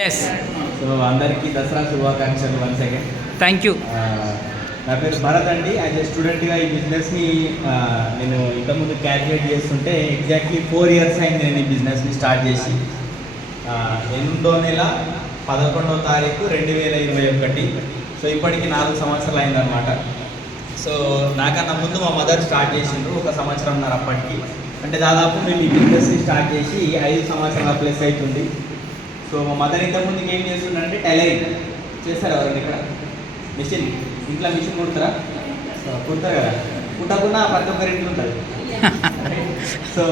Yes. So అందరికీ దసరా శుభాకాంక్షలు one second. Thank you. నా పేరు భరత్ అండి. యాజ్ ఎ స్టూడెంట్గా ఈ బిజినెస్ని నేను ఇంతకుముందు క్యాల్కులేట్ చేస్తుంటే ఎగ్జాక్ట్లీ 4 years అయింది నేను ఈ బిజినెస్ని స్టార్ట్ చేసి. 8వ నెల 11వ తారీఖు 2021. సో ఇప్పటికి 4 సంవత్సరాలు అయిందనమాట. సో నాకన్నా ముందు మా మదర్ స్టార్ట్ చేసిండ్రు 1 సంవత్సరంన్నర అప్పటికి. అంటే దాదాపు మేము ఈ బిజినెస్ని స్టార్ట్ చేసి 5 సంవత్సరాల ప్లస్ అవుతుంది. సో మా మదర్ ఇంతకుముందుకు ఏం చేస్తుందంటే టైలరింగ్ చేస్తారు. ఎవరండి ఇక్కడ మిషన్, ఇంట్లో మిషన్ కుడతారా? కుడతారు కదా, కుట్టకుండా ప్రతి ఒక్కరి ఇంట్లో ఉంటుంది. సో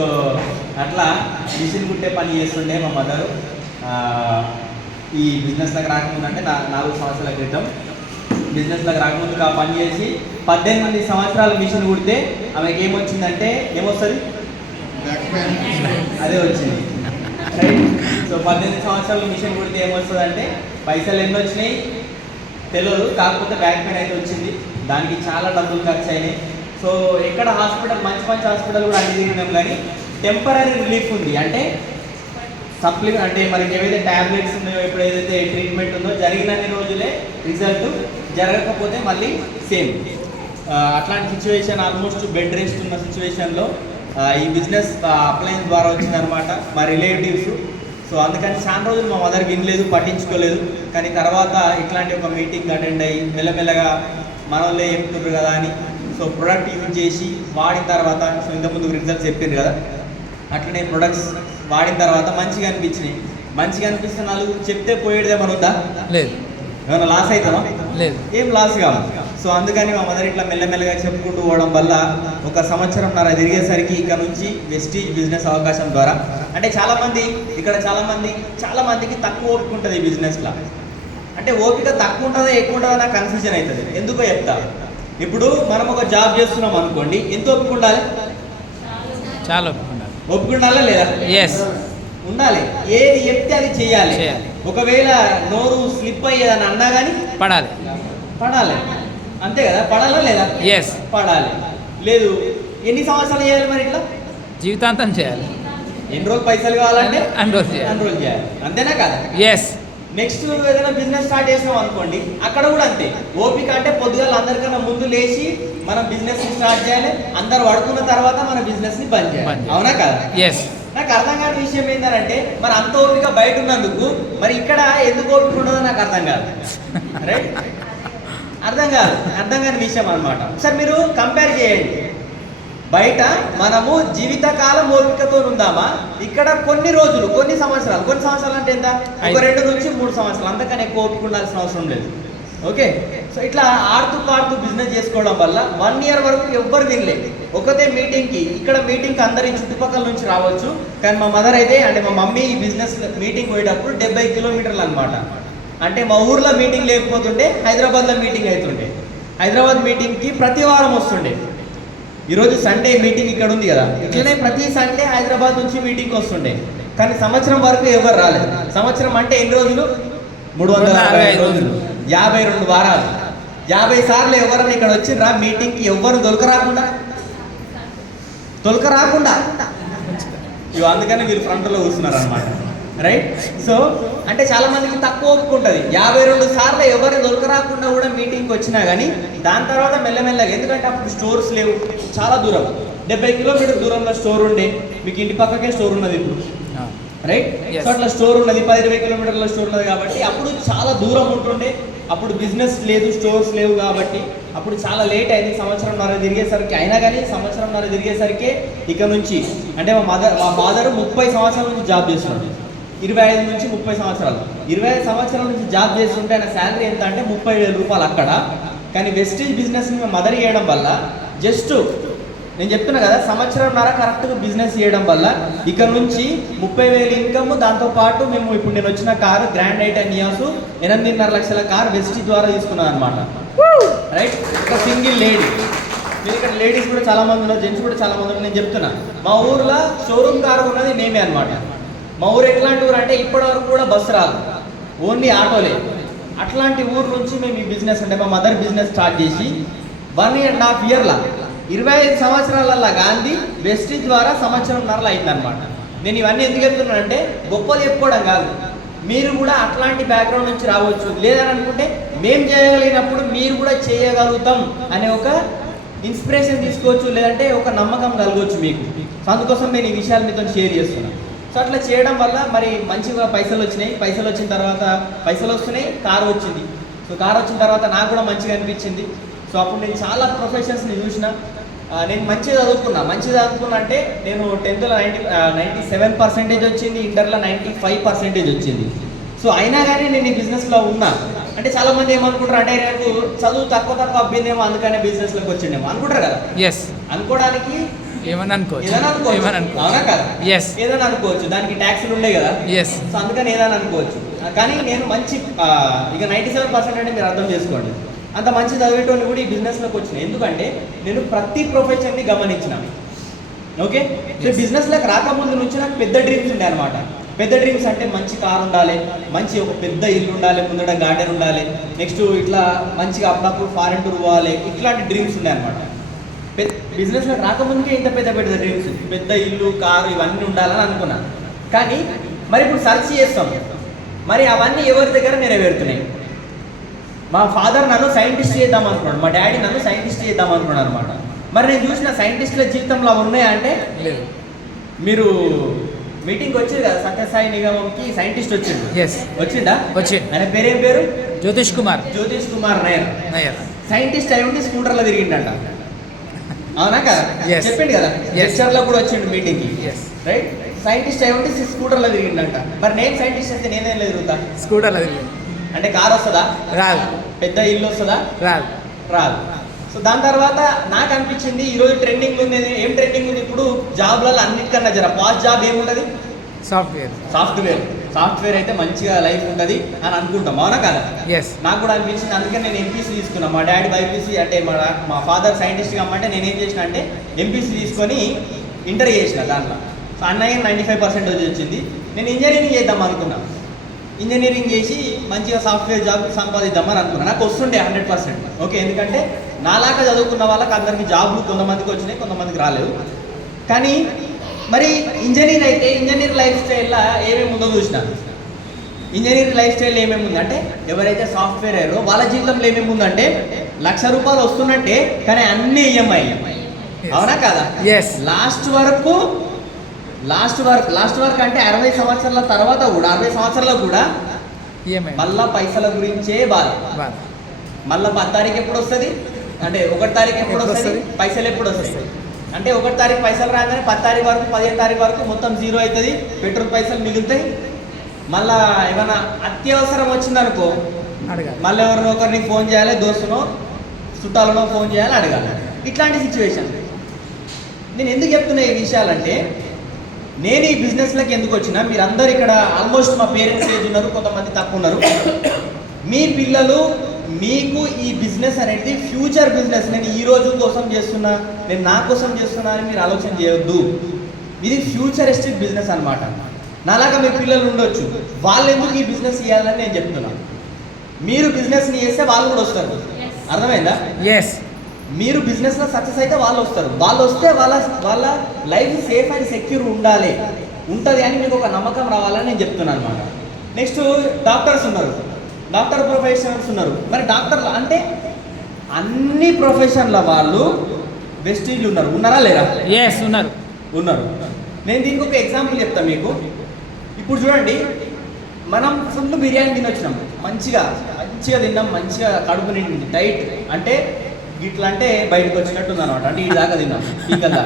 అట్లా మిషన్ కుట్టే పని చేస్తుండే మా మదరు. ఈ బిజినెస్లోకి రాకముందు అంటే 4 సంవత్సరాల క్రితం బిజినెస్లోకి రాకముందుకు ఆ పని చేసి 18 సంవత్సరాల మిషన్ కుడితే ఆమెకి ఏమొచ్చిందంటే ఏమొస్తుంది? అదే వచ్చింది. రైట్. సో 18 సంవత్సరాలు మిషన్ కుడితే ఏమొస్తుంది అంటే పైసలు ఎన్ని వచ్చినాయి తెలియదు, కాకపోతే బ్యాక్ పెయిన్ అయితే వచ్చింది. దానికి చాలా డబ్బులు ఖర్చు అయినాయి. సో ఎక్కడ హాస్పిటల్, మంచి మంచి హాస్పిటల్ కూడా అన్ని తిరిగినాం, కానీ టెంపరీ రిలీఫ్ ఉంది. అంటే సప్లిమెంట్ అంటే మనకి ఏవైతే ట్యాబ్లెట్స్ ఉన్నాయో, ఇప్పుడు ఏదైతే ట్రీట్మెంట్ ఉందో జరిగినన్ని రోజులే రిజల్ట్, జరగకపోతే మళ్ళీ సేమ్. అట్లాంటి సిచ్యువేషన్, ఆల్మోస్ట్ బెడ్ రెస్ట్ ఉన్న సిచ్యువేషన్లో ఈ బిజినెస్ అప్లైన్స్ ద్వారా వచ్చిందనమాట మా రిలేటివ్స్. సో అందుకని చాలా రోజులు మా మదర్ వినలేదు, పట్టించుకోలేదు. కానీ తర్వాత ఇట్లాంటి ఒక మీటింగ్ అటెండ్ అయ్యి మెల్లమెల్లగా మన వాళ్ళే చెప్తున్నారు కదా అని సో ప్రొడక్ట్ యూజ్ చేసి వాడిన తర్వాత, సో ఇంతకుముందు రిజల్ట్స్ చెప్పారు కదా, అట్లనే ప్రొడక్ట్స్ వాడిన తర్వాత మంచిగా అనిపించినాయి. మంచిగా అనిపిస్తే నలుగురు చెప్తే పోయేదేమని ఉందా? లేదు. ఏమైనా లాస్ అవుతామా? లేదు, ఏం లాస్ కాదు. సో అందుకని మా మదర్ ఇట్లా మెల్లమెల్లగా చెప్పుకుంటూ పోవడం వల్ల 1 సంవత్సరంన్నర తిరిగేసరికి ఇక నుంచి వెస్టీజ్ బిజినెస్ అవకాశం ద్వారా, అంటే ఇక్కడ చాలా మందికి తక్కువ ఓపిక ఉంటుంది ఈ బిజినెస్లో. అంటే ఓపిక తక్కువ ఉంటుందా ఎక్కువ ఉంటుందా నాకు కన్ఫ్యూజన్ అవుతుంది. ఎందుకో చెప్తా. ఇప్పుడు మనం ఒక జాబ్ చేస్తున్నాం అనుకోండి, ఎంత ఓపిక ఉండాలి? చాలా ఓపిక ఉండాలా లేదా? ఎస్, ఉండాలి. ఏది చెప్తే అది చేయాలి. ఒకవేళ నోరు స్లిప్ అయ్యేదని అన్నా కానీ పడాలి. అంతే కదా, పడాలా లేదా? ఎస్, పడాలి. లేదు ఎన్ని సంవత్సరాలు చేయాలి మరి ఇట్లా? జీవితాంతం చేయాలి. ఎన్ని రోజులు పైసలు కావాలంటే అన్రోల్ చేయాలి. అంతేనా కదా? ఎస్. నెక్స్ట్ ఏదైనా బిజినెస్ స్టార్ట్ చేసినాం అనుకోండి, అక్కడ కూడా అంతే. ఓపిక అంటే పొద్దుగాల అందరికన్నా ముందు లేచి మనం బిజినెస్ స్టార్ట్ చేయాలి. అందరు పడుకున్న తర్వాత మన బిజినెస్ ని బంద్ చేయాలి. అవునా కదా? ఎస్. నాకు అర్థం కాని విషయం ఏంటంటే మరి అంత ఓపిక బయట ఉన్నందుకు మరి ఇక్కడ ఎందుకు ఓపిక ఉండదో నాకు అర్థం కాదు. రైట్, అర్థం కాని విషయం అనమాట. ఒకసారి మీరు కంపేర్ చేయండి. బయట మనము జీవితకాలం ఓపికతో ఉందామా, ఇక్కడ కొన్ని రోజులు, కొన్ని సంవత్సరాలు అంటే ఎంత? ఒక 2 నుంచి 3 సంవత్సరాలు, అంతకన్నా ఎక్కువ ఓపిక ఉండాల్సిన అవసరం లేదు. ఓకే. సో ఇట్లా ఆడుతూ బిజినెస్ చేసుకోవడం వల్ల 1 year వరకు ఎవ్వరు వినలేదు. ఒకటే మీటింగ్కి, ఇక్కడ మీటింగ్కి అందరి చుట్టుపక్కల నుంచి రావచ్చు. కానీ మా మదర్ అయితే, అంటే మా మమ్మీ ఈ బిజినెస్ మీటింగ్ పోయేటప్పుడు 70 కిలోమీటర్లు అనమాట. అంటే మా ఊర్లో మీటింగ్ లేకపోతుండే హైదరాబాద్లో మీటింగ్ అవుతుండే. హైదరాబాద్ మీటింగ్కి ప్రతి వారం వస్తుండే. ఈరోజు సండే మీటింగ్ ఇక్కడ ఉంది కదా, ఇట్లనే ప్రతి సండే హైదరాబాద్ నుంచి మీటింగ్కి వస్తుండే. కానీ సంవత్సరం వరకు ఎవరు రాలేదు. సంవత్సరం అంటే ఎన్ని రోజులు? 365 రోజులు, 52 వారాలు, 50 సార్లు ఎవరైనా ఇక్కడ వచ్చిర్రా మీటింగ్కి? ఎవ్వరు దొరకరాకుండా అందుకని వీళ్ళు ఫ్రంట్లో కూర్చున్నారు అనమాట. రైట్. సో అంటే చాలా మందికి తక్కువ ఓపిక ఉంటుంది. 52 సార్లు ఎవరు దొరకరాకుండా కూడా మీటింగ్కి వచ్చినా కానీ దాని తర్వాత మెల్లమెల్లగా, ఎందుకంటే అప్పుడు స్టోర్స్ లేవు, చాలా దూరం, 70 కిలోమీటర్ దూరంలో స్టోర్ ఉండే. మీకు ఇంటి పక్కకే స్టోర్ ఉన్నది ఇప్పుడు. రైట్. సో అట్లా స్టోర్ ఉన్నది, 10-20 కిలోమీటర్ల స్టోర్ ఉన్నది కాబట్టి అప్పుడు చాలా దూరం ఉంటుండే. అప్పుడు బిజినెస్ లేదు, స్టోర్స్ లేవు కాబట్టి అప్పుడు చాలా లేట్ అయింది. 1.5 సంవత్సరం తిరిగేసరికి, అయినా కానీ 1.5 సంవత్సరం తిరిగేసరికి ఇక నుంచి, అంటే మా ఫాదర్ 30 సంవత్సరాల నుంచి జాబ్ చేస్తున్నాడు. 25 నుంచి 30 సంవత్సరాలు, 25 సంవత్సరాల నుంచి జాబ్ చేస్తుంటే ఆయన శాలరీ ఎంత అంటే 30,000 రూపాయలు అక్కడ. కానీ వెస్టీజ్ బిజినెస్ని మేము మదర్ చేయడం వల్ల, జస్ట్ నేను చెప్తున్నా కదా, 1.5 సంవత్సరం కరెక్ట్గా బిజినెస్ చేయడం వల్ల ఇక్కడ నుంచి 30,000 ఇన్కమ్. దాంతోపాటు మేము ఇప్పుడు నేను వచ్చిన కారు గ్రాండ్ ఐ10 నియాస్ 8.5 లక్షల కారు వెస్టీజ్ ద్వారా తీసుకున్నాను అనమాట. రైట్. ఒక సింగిల్ లేడీ. మీరు ఇక్కడ లేడీస్ కూడా చాలా మంది ఉన్నారు, జెంట్స్ కూడా చాలా మంది ఉన్నారు. నేను చెప్తున్నా, మా ఊర్లో షోరూమ్ కారు ఉన్నది మేమే అనమాట. మా ఊరు ఎట్లాంటి ఊరు అంటే ఇప్పటివరకు కూడా బస్సు రాదు, ఓన్లీ ఆటోలే. అట్లాంటి ఊరు నుంచి మేము ఈ బిజినెస్, అంటే మా మదర్ బిజినెస్ స్టార్ట్ చేసి 1.5 yearలా 25 సంవత్సరాలల్లో గాంధీ వెస్టీజ్ ద్వారా 1.5 సంవత్సరం అయిందనమాట. నేను ఇవన్నీ ఎందుకు చెప్తున్నానంటే గొప్పలు చెప్పుకోవడం కాదు, మీరు కూడా అట్లాంటి బ్యాక్గ్రౌండ్ నుంచి రావచ్చు. లేదని అనుకుంటే మేము చేయగలిగినప్పుడు మీరు కూడా చేయగలుగుతాం అనే ఒక ఇన్స్పిరేషన్ తీసుకోవచ్చు, లేదంటే ఒక నమ్మకం కలగవచ్చు మీకు. సో అందుకోసం నేను ఈ విషయాలు మీతో షేర్ చేస్తున్నాను. సో అట్లా చేయడం వల్ల మరి మంచిగా పైసలు వచ్చినాయి. పైసలు వచ్చిన తర్వాత పైసలు వస్తున్నాయి, కారు వచ్చింది. సో కారు వచ్చిన తర్వాత నాకు కూడా మంచిగా అనిపించింది. సో అప్పుడు నేను చాలా ప్రొఫెషన్స్ని చూసిన. నేను మంచిగా చదువుకున్నా అంటే నేను 10th 97% వచ్చింది, ఇంటర్లో 95% వచ్చింది. సో అయినా కానీ నేను ఈ బిజినెస్లో ఉన్నా. అంటే చాలా మంది ఏమనుకుంటారు అంటే నాకు చదువు తక్కువ అబ్బిందేమో అందుకనే బిజినెస్లోకి వచ్చిండేమో అనుకుంటారు కదా. అనుకోవడానికి ఏదైనా అనుకోవచ్చు, అవునా కదా? ఏదైనా అనుకోవచ్చు, దానికి ట్యాక్స్లు ఉండే కదా. సో అందుకని ఏదైనా అనుకోవచ్చు. కానీ నేను మంచి ఇక 97% అంటే మీరు అర్థం చేసుకోండి. అంత మంచి చదివేటోని కూడా ఈ బిజినెస్లోకి వచ్చిన. ఎందుకంటే నేను ప్రతి ప్రొఫెషన్ని గమనించిన. ఓకే, సో బిజినెస్లోకి రాకముందు నుంచి నాకు పెద్ద డ్రీమ్స్ ఉండే అనమాట. పెద్ద డ్రీమ్స్ అంటే మంచి కారు ఉండాలి, మంచి ఒక పెద్ద ఇల్లు ఉండాలి, ముందర గార్డెన్ ఉండాలి, నెక్స్ట్ ఇట్లా మంచిగా అప్పుడప్పుడు ఫారెన్ టూర్ పోవాలి, ఇట్లాంటి డ్రీమ్స్ ఉండే అనమాట. బిజినెస్లోకి రాకముందుకే ఇంత పెద్ద డ్రీమ్స్, పెద్ద ఇల్లు, కారు ఇవన్నీ ఉండాలని అనుకున్నాను. కానీ మరి ఇప్పుడు సెర్చ్ చేస్తాం, మరి అవన్నీ ఎవరి దగ్గర నెరవేరుతున్నాయి? మా ఫాదర్ నన్ను సైంటిస్ట్ చేద్దాం అనుకున్నాడు, మా డాడీ నన్ను సైంటిస్ట్ చేద్దాం అనుకున్నాడు అనమాట. మరి నేను చూసిన సైంటిస్టుల జీవితంలో ఉన్నాయా అంటే లేదు. మీరు మీటింగ్ వచ్చింది కదా, సత్యసాయి నిగమంకి సైంటిస్ట్ వచ్చిందా? ఆయన పేరేం పేరు? జ్యోతిష్ కుమార్ నయర్. సైంటిస్ట్ అయి ఉండి స్కూటర్లో తిరిగిండట, అవునా కదా? చెప్పిండు కదా, లెక్చర్లో కూడా వచ్చిండు మీటింగ్కి, రైట్? సైంటిస్ట్ అయి ఉండి స్కూటర్లో తిరిగిండట. మరి నేను సైంటిస్ట్ అయితే నేనేం తిరుగుతా? స్కూటర్లో తిరిగి. అంటే కారు వస్తుందా? రాదు. పెద్ద ఇల్లు వస్తుందా? రాదు. సో దాని తర్వాత నాకు అనిపించింది ఈరోజు ట్రెండింగ్ ఉంది. ఏం ట్రెండింగ్ ఉంది ఇప్పుడు? జాబ్లలో అన్నిటికన్నా జర పాస్ట్ జాబ్ ఏముంటుంది? సాఫ్ట్వేర్ అయితే మంచిగా లైఫ్ ఉంటుంది అని అనుకుంటాం, అవునా కదా? నాకు కూడా అనిపించింది. అందుకని నేను ఎంపీసీ తీసుకున్నాను. మా డాడీ బైపీసీ అంటే మా ఫాదర్ సైంటిస్ట్ కమ్మంటే నేను ఏం చేసిన అంటే ఎంపీసీ తీసుకొని ఇంటర్ చేసిన. దాంట్లో సో అన్నయ్య 95% వచ్చింది. నేను ఇంజనీరింగ్ చేద్దాం అనుకున్నాను. ఇంజనీరింగ్ చేసి మంచిగా సాఫ్ట్వేర్ జాబ్ సంపాదిద్దామని అనుకున్నాను. నాకు వస్తుండే 100%. ఓకే, ఎందుకంటే నాలాగా చదువుకున్న వాళ్ళకి అందరికీ జాబ్లు కొంతమందికి వచ్చినాయి, కొంతమందికి రాలేదు. కానీ మరి ఇంజనీర్ లైఫ్ స్టైల్లో ఏమేమి ఉందో చూసిన. ఇంజనీర్ లైఫ్ స్టైల్ ఏమేమి ఉందంటే ఎవరైతే సాఫ్ట్వేర్ అయ్యారో వాళ్ళ జీవితంలో ఏమేమి ఉందంటే ₹1,00,000 వస్తున్నట్టే, కానీ అన్ని ఈఎంఐ, అవునా కదా? లాస్ట్ వరకు అంటే 60 సంవత్సరాల తర్వాత కూడా 60 సంవత్సరాలకు కూడా మళ్ళా పైసల గురించే బాధ. మళ్ళీ 10 తారీఖు ఎప్పుడు వస్తుంది అంటే 1 తారీఖు ఎప్పుడు వస్తుంది, పైసలు ఎప్పుడు వస్తాయి అంటే 1 తారీఖు పైసలు రాగానే 10 తారీఖు వరకు 15 తారీఖు వరకు మొత్తం జీరో అవుతుంది, పెట్రోల్ పైసలు మిగులుతాయి. మళ్ళా ఏమైనా అత్యవసరం వచ్చిందనుకో మళ్ళీ ఎవరినో ఒకరిని ఫోన్ చేయాలి, దోస్తునో చుట్టాలనో ఫోన్ చేయాలి, అడగాలి. ఇట్లాంటి సిచ్యువేషన్. నేను ఎందుకు చెప్తున్నా ఈ విషయాలంటే నేను ఈ బిజినెస్లోకి ఎందుకు వచ్చినా, మీరందరూ ఇక్కడ ఆల్మోస్ట్ మా పేరెంట్స్ ఏజ్ ఉన్నారు, కొంతమంది తక్కువ ఉన్నారు. మీ పిల్లలు మీకు ఈ బిజినెస్ అనేది ఫ్యూచర్ బిజినెస్. నేను ఈ రోజు కోసం చేస్తున్నా, నేను నా కోసం చేస్తున్నా అని మీరు ఆలోచన చేయొద్దు. ఇది ఫ్యూచరిస్టిక్ బిజినెస్ అనమాట. నాలాగా మీ పిల్లలు ఉండొచ్చు, వాళ్ళు ఎందుకు ఈ బిజినెస్ చేయాలని నేను చెప్తున్నా. మీరు బిజినెస్ని చేస్తే వాళ్ళు కూడా వస్తారు, అర్థమైందా? మీరు బిజినెస్లో సక్సెస్ అయితే వాళ్ళు వస్తారు. వాళ్ళు వస్తే వాళ్ళ లైఫ్ సేఫ్ అండ్ సెక్యూర్ ఉంటుంది అని మీకు ఒక నమ్మకం రావాలని నేను చెప్తున్నాను అనమాట. నెక్స్ట్ డాక్టర్స్ ఉన్నారు, డాక్టర్ ప్రొఫెషనల్స్ ఉన్నారు. మరి డాక్టర్లు అంటే అన్ని ప్రొఫెషన్ల వాళ్ళు వెస్టీజ్ ఉన్నారా లేరా? ఉన్నారు. నేను దీనికి ఒక ఎగ్జాంపుల్ చెప్తాను మీకు. ఇప్పుడు చూడండి, మనం ఫుల్ బిర్యానీ తినొచ్చినాం, మంచిగా తిన్నాం, మంచిగా కడుపు నిండింది, డైట్ అంటే ఇట్లా అంటే బయటకు వచ్చినట్టు ఉంది అనమాట. అంటే ఈ దాకా తిన్నాం, టీకల్లా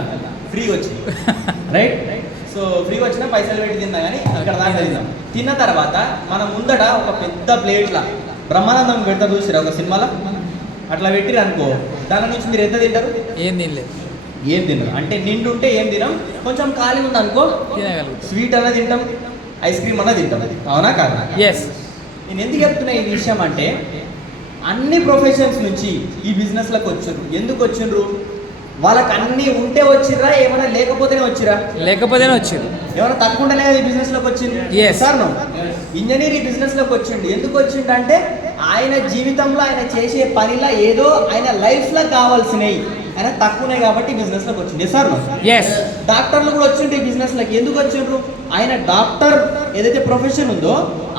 ఫ్రీగా వచ్చింది, రైట్? సో ఫ్రీగా వచ్చినా పైసలు పెట్టి తిన్నా, కానీ ఇక్కడ దాకా తిన్నాం. తిన్న తర్వాత మన ముందట ఒక పెద్ద ప్లేట్లా బ్రహ్మానందం పెడతా చూసిరా ఒక సినిమాలో, అట్లా పెట్టిరు అనుకో, దాని నుంచి మీరు ఎంత తింటారు? ఏం తినరు. అంటే నిండు ఉంటే ఏం తినాం, కొంచెం ఖాళీ ఉంది అనుకో స్వీట్ అన్నది తింటాం, ఐస్ క్రీమ్ అన్నది తింటాం, అవునా కాదా? నేను ఎందుకు చెప్తున్నా ఈ విషయం అంటే అన్ని ప్రొఫెషన్స్ నుంచి ఈ బిజినెస్లోకి వచ్చిండ్రు. ఎందుకు వచ్చిండ్రు? వాళ్ళకి అన్నీ ఉంటే వచ్చిర్రా, ఏమైనా లేకపోతేనే వచ్చిర్రు. ఏమైనా తక్కువ ఉంటేనే ఈ బిజినెస్లోకి వచ్చింది. సార్ ఇంజనీర్ ఈ బిజినెస్లోకి వచ్చిండు. ఎందుకు వచ్చిండు అంటే ఆయన జీవితంలో ఆయన చేసే పనిలో ఏదో ఆయన లైఫ్లో కావాల్సినవి ఆయన తక్కువనే కాబట్టి బిజినెస్ లోకి వచ్చింది సార్. ఎస్. డాక్టర్లు కూడా వచ్చిండ్రు ఈ బిజినెస్ లోకి. ఎందుకు వచ్చిండ్రు? ఆయన డాక్టర్ ఏదైతే ప్రొఫెషన్ ఉందో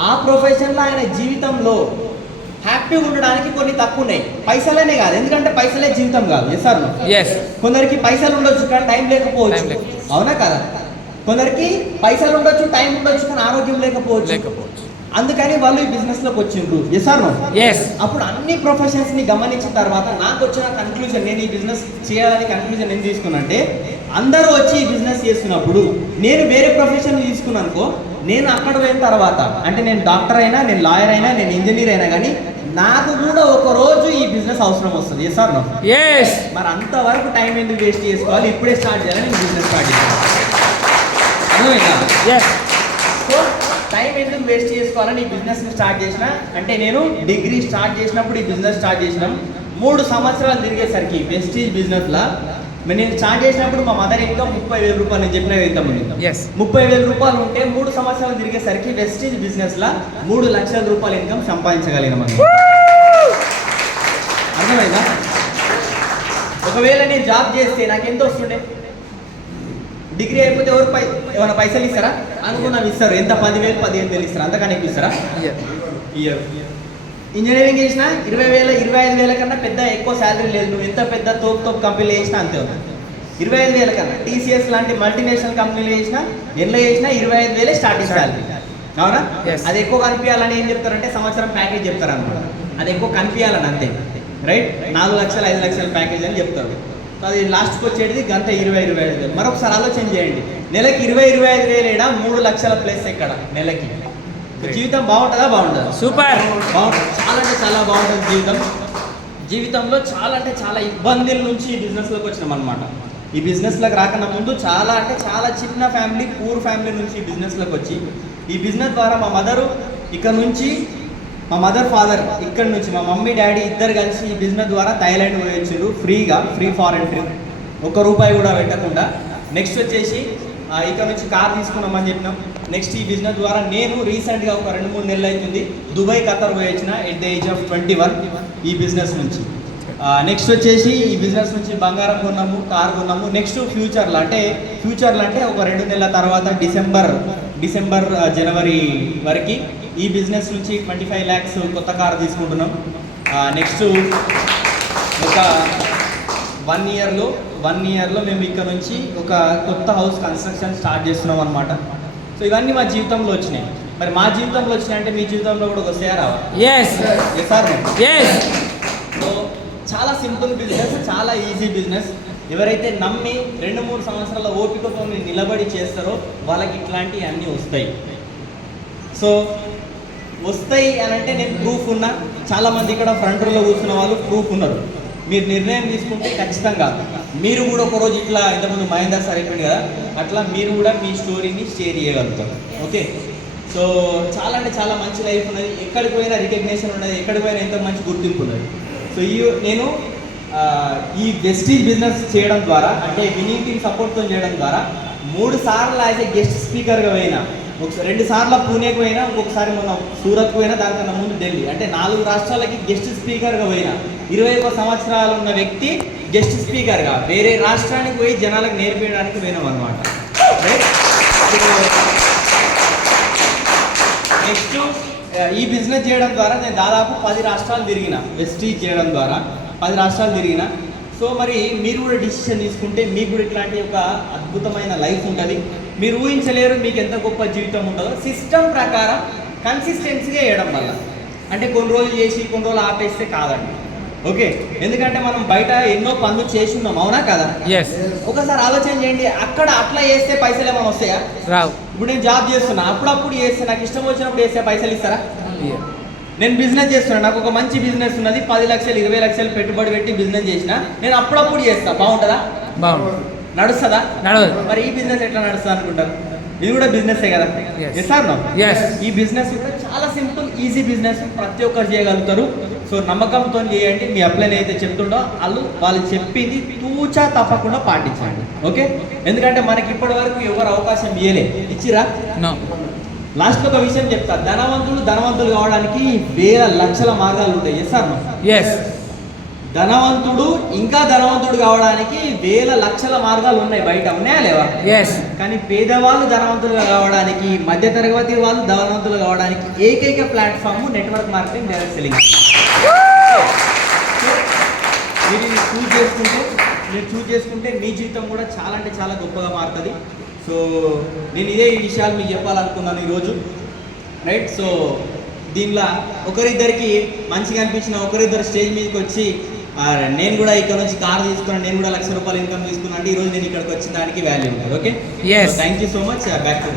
ఆ ప్రొఫెషన్ లో ఆయన జీవితంలో హ్యాపీగా ఉండడానికి కొన్ని తక్కువ ఉన్నాయి. పైసలేనే కాదు, ఎందుకంటే పైసలే జీవితం కాదు. Yes sir. కొందరికి పైసలు ఉండొచ్చు కానీ టైం లేకపోవచ్చు, అవునా కదా? కొందరికి పైసలు ఉండొచ్చు, టైం ఉండొచ్చు కానీ ఆరోగ్యం లేకపోవచ్చు. అందుకని వాళ్ళు ఈ బిజినెస్ లోకి వచ్చిండ్రు. Yes or no? అప్పుడు అన్ని ప్రొఫెషన్స్ ని గమనించిన తర్వాత నాకు వచ్చిన కన్క్లూజన్, నేను ఈ బిజినెస్ చేయాలని కన్క్లూజన్ ఏం తీసుకున్నా అంటే, అందరూ వచ్చి ఈ బిజినెస్ చేస్తున్నప్పుడు నేను వేరే ప్రొఫెషన్ తీసుకున్నాను అనుకో, నేను అక్కడ పోయిన తర్వాత అంటే నేను డాక్టర్ అయినా, నేను లాయర్ అయినా, నేను ఇంజనీర్ అయినా కానీ నాకు కూడా ఒక రోజు ఈ బిజినెస్ అవసరం వస్తుంది. Yes or no? మరి అంతవరకు టైం ఎందుకు వేస్ట్ చేసుకోవాలి? ఇప్పుడే స్టార్ట్ చేయాలని నేను బిజినెస్ స్టార్ట్ చేశాను. సో టైం ఎందుకు వేస్ట్ చేసుకోవాలని ఈ బిజినెస్ స్టార్ట్ చేసిన అంటే, నేను డిగ్రీ స్టార్ట్ చేసినప్పుడు ఈ బిజినెస్ స్టార్ట్ చేసినాం. 3 సంవత్సరాలు తిరిగేసరికి వెస్టీజ్ బిజినెస్ లా నేను స్టార్ట్ చేసినప్పుడు మా మదర్ ఇన్కమ్ 30,000 రూపాయలు, నేను చెప్పిన ఇన్కమ్ 30,000 రూపాయలు ఉంటే 3 సంవత్సరాలు తిరిగేసరికి వెస్టీజ్ బిజినెస్ లా 3 లక్షల రూపాయల ఇన్కమ్ సంపాదించగలిగిన మనం. అర్థమైందా? ఒకవేళ నేను జాబ్ చేస్తే నాకు ఎంత వస్తుండే? డిగ్రీ అయిపోతే ఏమైనా పైసలు ఇస్తారా? అనుకున్నాం, ఇస్తారు. ఎంత? 10,000 15,000 ఇస్తారు, అంతకన్నా ఎక్కువ ఇస్తారా? ఇయర్. ఇంజనీరింగ్ చేసినా 20,000 25,000 కన్నా పెద్ద ఎక్కువ శాలరీ లేదు. నువ్వు ఎంత పెద్ద తోపు కంపెనీలు చేసినా అంతే ఉంది. 25,000 కన్నా టీసీఎస్ లాంటి మల్టీనేషనల్ కంపెనీలు చేసినా, ఎన్లో చేసినా 25,000 స్టార్టింగ్ శాలరీ, అవునా? అది ఎక్కువ కనిపించాలని ఏం చెప్తారంటే సంవత్సరం ప్యాకేజ్ చెప్తారు అనమాట. అది ఎక్కువ కనిపించాలని అంతే, రైట్? 4 లక్షలు 5 లక్షల ప్యాకేజ్ అని చెప్తారు. అది లాస్ట్కి వచ్చేది గంట 20-25,000. మరొకసారి ఆలోచన చేయండి, నెలకి 20-25,000 ఏడా 3 లక్షల ప్లస్ ఎక్కడ నెలకి? జీవితం బాగుంటుందా? బాగుంటుందా? సూపర్. బాగుంటుంది, చాలా అంటే చాలా బాగుంటుంది జీవితంలో చాలా అంటే చాలా ఇబ్బందుల నుంచి ఈ బిజినెస్లోకి వచ్చినాం అనమాట. ఈ బిజినెస్లోకి రాకన్నా ముందు చాలా అంటే చాలా చిన్న ఫ్యామిలీ, పూర్ ఫ్యామిలీ నుంచి ఈ బిజినెస్లోకి వచ్చి, ఈ బిజినెస్ ద్వారా మా మదరు ఇక్కడ నుంచి, మా మదర్ ఫాదర్ ఇక్కడ నుంచి, మా మమ్మీ డాడీ ఇద్దరు కలిసి ఈ బిజినెస్ ద్వారా థాయిలాండ్ పోయొచ్చారు ఫ్రీగా, ఫ్రీ ఫారెన్ ట్రిప్, ₹1 కూడా పెట్టకుండా. నెక్స్ట్ వచ్చేసి ఇక్కడ నుంచి కార్ తీసుకున్నామని చెప్పినాం. నెక్స్ట్ ఈ బిజినెస్ ద్వారా నేను రీసెంట్గా ఒక 2-3 నెలలు అవుతుంది దుబాయ్, ఖతర్ పోయొచ్చిన ఎట్ ద ఏజ్ ఆఫ్ 21 ఈ బిజినెస్ నుంచి. నెక్స్ట్ వచ్చేసి ఈ బిజినెస్ నుంచి బంగారం కొన్నాము, కార్ కొన్నాము. నెక్స్ట్ ఫ్యూచర్లో అంటే ఒక 2 నెలల తర్వాత డిసెంబర్ జనవరి వరకు ఈ బిజినెస్ నుంచి 25 lakhs కొత్త కార్ తీసుకుంటున్నాం. నెక్స్ట్ ఒక 1 ఇయర్లో మేము ఇక్కడ నుంచి ఒక కొత్త హౌస్ కన్స్ట్రక్షన్ స్టార్ట్ చేస్తున్నాం అనమాట. సో ఇవన్నీ మా జీవితంలో వచ్చినాయి. మరి మా జీవితంలో వచ్చినాయి అంటే మీ జీవితంలో కూడా వస్తాయా రావా? సో చాలా సింపుల్ బిజినెస్, చాలా ఈజీ బిజినెస్. ఎవరైతే నమ్మి 2-3 సంవత్సరాల ఓపికతో నిలబడి చేస్తారో వాళ్ళకి ఇట్లాంటివి అన్నీ వస్తాయి. సో వస్తాయి అని అంటే నేను ప్రూఫ్ ఉన్నా, చాలామంది ఇక్కడ ఫ్రంట్ రోలో కూర్చున్న వాళ్ళు ప్రూఫ్ ఉన్నారు. మీరు నిర్ణయం తీసుకుంటే ఖచ్చితంగా మీరు కూడా ఒకరోజు ఇట్లా ఇంతకుముందు మహేందర్ సార్ అయిపోయింది కదా, అట్లా మీరు కూడా మీ స్టోరీని షేర్ చేయగలుగుతారు. ఓకే, సో చాలా అంటే చాలా మంచి లైఫ్ ఉన్నది. ఎక్కడికి పోయినా రికగ్నేషన్ ఉన్నది, ఎక్కడికి పోయినా ఎంతో మంచి గుర్తింపు ఉన్నది. సో నేను ఈ వెస్టీజ్ బిజినెస్ చేయడం ద్వారా అంటే వినింగ్ టీమ్ సపోర్ట్తో చేయడం ద్వారా 3 సార్లు యాజ్ ఏ గెస్ట్ స్పీకర్గా పోయినా, 2 సార్లు పూణేకి పోయినా, ఇంకొకసారి మొన్న సూరత్కు పోయినా, దానికన్నా ముందు ఢిల్లీ, అంటే 4 రాష్ట్రాలకి గెస్ట్ స్పీకర్గా పోయినా. 21 సంవత్సరాలు ఉన్న వ్యక్తి గెస్ట్ స్పీకర్గా వేరే రాష్ట్రానికి పోయి జనాలకు నేర్పించడానికి పోయినాం అనమాట. నెక్స్ట్ ఈ బిజినెస్ చేయడం ద్వారా నేను దాదాపు 10 రాష్ట్రాలు తిరిగిన, వెస్టీజ్ చేయడం ద్వారా 10 రాష్ట్రాలు తిరిగిన. సో మరి మీరు కూడా డిసిషన్ తీసుకుంటే మీకు కూడా ఇట్లాంటి ఒక అద్భుతమైన లైఫ్ ఉంటుంది. మీరు ఊహించలేరు మీకు ఎంత గొప్ప జీవితం ఉంటుందో. సిస్టమ్ ప్రకారం కన్సిస్టెన్సీగా చేయడం వల్ల, అంటే కొన్ని రోజులు చేసి కొన్ని రోజులు ఆపేస్తే కాదండి. ఓకే, ఎందుకంటే మనం బయట ఎన్నో పనులు చేసి ఉన్నాం, అవునా కదా? ఒకసారి ఆలోచన చేయండి, అక్కడ అట్లా చేస్తే పైసలు ఏమైనా వస్తాయా? రావు. ఇప్పుడు నేను జాబ్ చేస్తున్నా, అప్పుడప్పుడు చేస్తే, నాకు ఇష్టం వచ్చినప్పుడు చేస్తే పైసలు ఇస్తారా? నేను బిజినెస్ చేస్తున్నా, నాకు ఒక మంచి బిజినెస్ ఉన్నది, 10 లక్షలు 20 లక్షలు పెట్టుబడి పెట్టి బిజినెస్ చేసిన, నేను అప్పుడప్పుడు చేస్తా, బాగుంటుందా? నడుస్తుందా? నడవదు. మరి ఈ బిజినెస్ ఎట్లా నడుస్తుంది అనుకుంటారు? ఇది కూడా బిజినెస్సే కదా. Yes or no? ఈ బిజినెస్ కూడా చాలా సింపుల్, ఈజీ బిజినెస్, ప్రతి ఒక్కరు చేయగలుగుతారు. సో నమ్మకంతో చేయండి. మీ అప్లైన్ అయితే చెప్తుండో వాళ్ళు చెప్పింది తూచా తప్పకుండా పాటించండి. ఓకే, ఎందుకంటే మనకి ఇప్పటి వరకు ఎవరు అవకాశం ఇవ్వలే, ఇచ్చిరా? లాస్ట్లో ఒక విషయం చెప్తా, ధనవంతులు కావడానికి వేల లక్షల మార్గాలు ఉంటాయి. Yes or no? ధనవంతుడు ఇంకా ధనవంతుడు కావడానికి వేల లక్షల మార్గాలు ఉన్నాయి బయట, ఉన్నాయా లేవా? ఎస్. కానీ పేదవాళ్ళు ధనవంతులుగా కావడానికి, మధ్య తరగతి వాళ్ళు ధనవంతులు కావడానికి ఏకైక platform network marketing, direct selling. మీరు చూస్ చేసుకుంటే మీ జీవితం కూడా చాలా అంటే చాలా గొప్పగా మారుతుంది. సో నేను ఇదే ఈ విషయాలు మీకు చెప్పాలనుకున్నాను ఈరోజు, రైట్? సో దీనిలో ఒకరిద్దరికి మంచిగా అనిపించిన ఒకరిద్దరు స్టేజ్ మీదకి వచ్చి నేను కూడా ఇక్కడ నుంచి కార్ తీసుకున్నాను, నేను కూడా ₹1,00,000 ఇన్కమ్ తీసుకున్నాను అంటే ఈరోజు నేను ఇక్కడికి వచ్చిన దానికి వాల్యూ ఉంటుంది. Okay, thank you so much. Back to